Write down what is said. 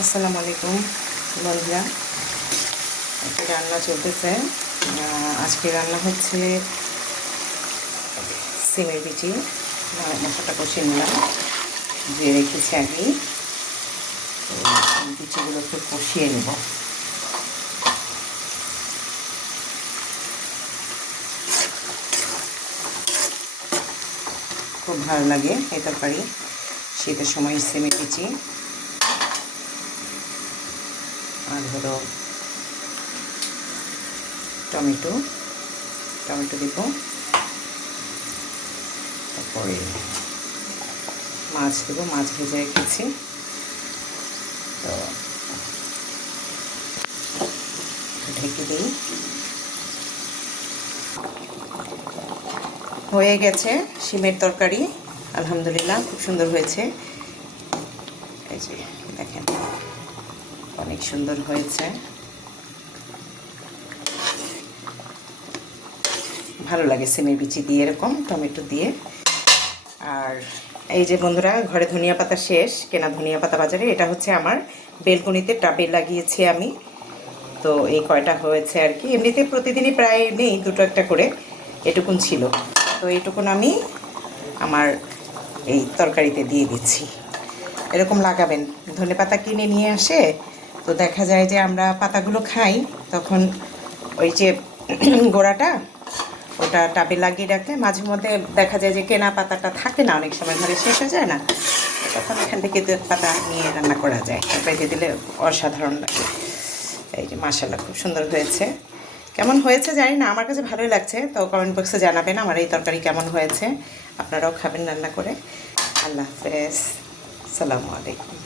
আসসালামু আলাইকুম বন্ধুরা, একটা রান্না চলতেছে। আজকে রান্না হচ্ছে সিমের বিচি। মশলাটা কষিয়ে নিলাম, দিয়ে রেখেছি আগে। বিচিগুলো একটু কষিয়ে নেব। খুব ভালো লাগে এই তরকারি, শীতের সময় সিমের বিচি। আর হলো টমেটো দিব, তারপরে মাছ দেবো, মাছ ভেজে রেখেছি। তো ঢেকে দিই। হয়ে গেছে শিমের তরকারি, আলহামদুলিল্লাহ খুব সুন্দর হয়েছে। এই যে দেখেন, অনেক সুন্দর হয়েছে, ভালো লাগে সিমের বিচি দিয়ে এরকম টমেটো দিয়ে। আর এই যে বন্ধুরা, ঘরে ধনিয়া পাতা শেষ, কেনা ধনিয়া পাতা বাজারে। এটা হচ্ছে আমার বেলকনিতে টাবে লাগিয়েছি আমি। তো এই কয়টা হয়েছে আর কি। এমনিতে প্রতিদিনই প্রায় নেই দুটো একটা করে, এটুকুন ছিল। তো এইটুকুন আমি আমার এই তরকারিতে দিয়ে দিচ্ছি। এরকম লাগাবেন। ধনে পাতা কিনে নিয়ে আসে, তো দেখা যায় যে আমরা পাতাগুলো খাই, তখন ওই যে গোড়াটা ওটা টাবে লাগিয়ে রাখলে মাঝে মধ্যে দেখা যায় যে কেনা পাতাটা থাকে না, অনেক সময় ঘরে শেষ হয়ে যায় না, তখন এখান থেকে পাতা নিয়ে রান্না করা যায়। তরকারিতে দিলে অসাধারণ লাগে। এই যে মাশাআল্লাহ খুব সুন্দর হয়েছে। কেমন হয়েছে জানি না, আমার কাছে ভালোই লাগছে। তো কমেন্ট বক্সে জানাবেন আমার এই তরকারি কেমন হয়েছে। আপনারাও খাবেন রান্না করে। আল্লাহ হাফেজ, আসসালামু আলাইকুম।